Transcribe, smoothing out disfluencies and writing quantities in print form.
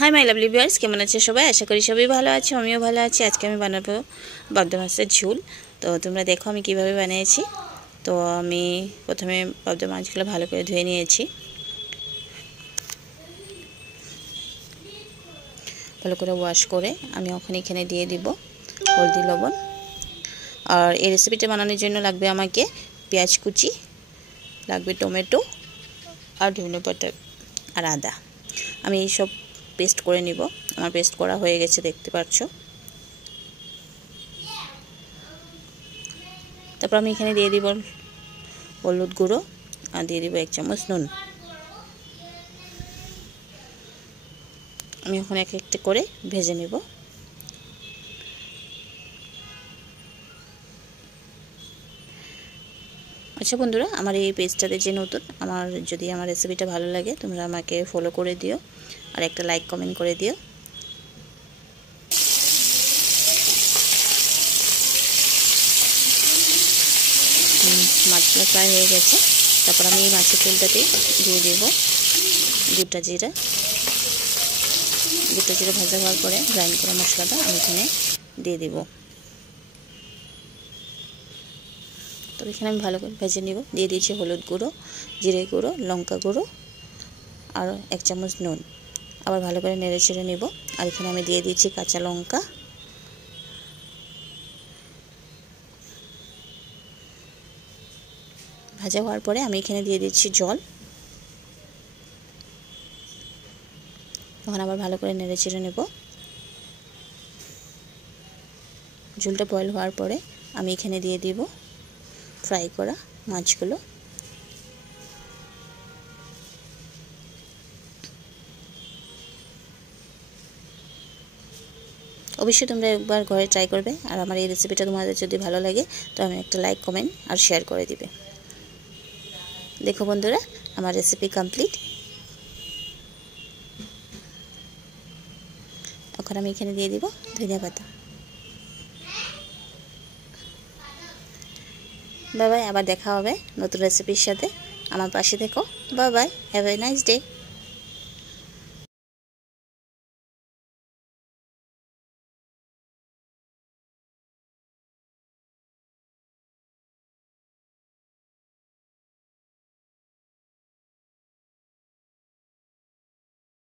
Hi my lovely viewers, কেমন আছে সবাই? আশা করি সবাই ভালো আছে, আমিও ভালো আছি। আজকে আমি বানাবো পাবদা মাছের ঝোল। তো তোমরা দেখো আমি কিভাবে বানিয়েছি। তো আমি প্রথমে পাবদা মাছগুলো ভালো করে ধুয়ে নিয়েছি। ভালো করে ওয়াশ করে আমি এখানে দিয়ে দিব হলদি লবণ। আর এই রেসিপিটা বানানোর জন্য লাগবে আমাকে পেঁয়াজ কুচি, লাগবে টমেটো আর ধনে পাতা আর আদা। আমি এই সব পেস্ট করে নিব। আমার পেস্ট করা হয়ে গেছে, দেখতে পাচ্ছ। তারপর আমি এখানে দিয়ে দিব হলুদ গুঁড়ো আর দিয়ে দিব 1 চামচ নুন। আমি এখন এক একটা করে ভেজে নেব। আচ্ছা বন্ধুরা, আমার এই পেজটাতে যে নতুন, যদি আমার রেসিপিটা ভালো লাগে তোমরা আমাকে ফলো করে দিও আর একটা লাইক কমেন্ট করে দিও। মাছগুলো প্রায় হয়ে গেছে। তারপর আমি এই মাছের তেলটাতে দিয়ে দেব গোটা জিরা। ভাজা হওয়ার পরে গ্রাইন্ড করা মশলাটা আমি এখানে দিয়ে দেব। তো এখানে আমি ভালো করে ভেজে নেব। দিয়ে দিয়েছি হলুদ গুঁড়ো, জিরে গুঁড়ো, লঙ্কা গুঁড়ো আর 1 চামচ নুন। আবার ভালো করে নেড়ে চেড়ে নেব। আর এখানে আমি দিয়ে দিয়েছি কাঁচা লঙ্কা। ভাজা হওয়ার পরে আমি এখানে দিয়ে দিচ্ছি জল। তখন আবার ভালো করে নেড়ে চেড়ে নেব। ঝোলটা বয়েল হওয়ার পরে আমি এখানে দিয়ে দিব ফ্রাই করা মাছগুলো। অবশ্যই তোমরা একবার ঘরে ট্রাই করবে। আর আমার এই রেসিপিটা তোমাদের যদি ভালো লাগে তো আমি একটা লাইক কমেন্ট আর শেয়ার করে দিবে। দেখো বন্ধুরা, আমার রেসিপি কমপ্লিট। এখন আমি এখানে দিয়ে দিব ধনিয়া পাতা। বাই বাই, আবার দেখা হবে নতুন রেসিপির সাথে। আমার পাশে থেকো। Bye bye, have a nice day.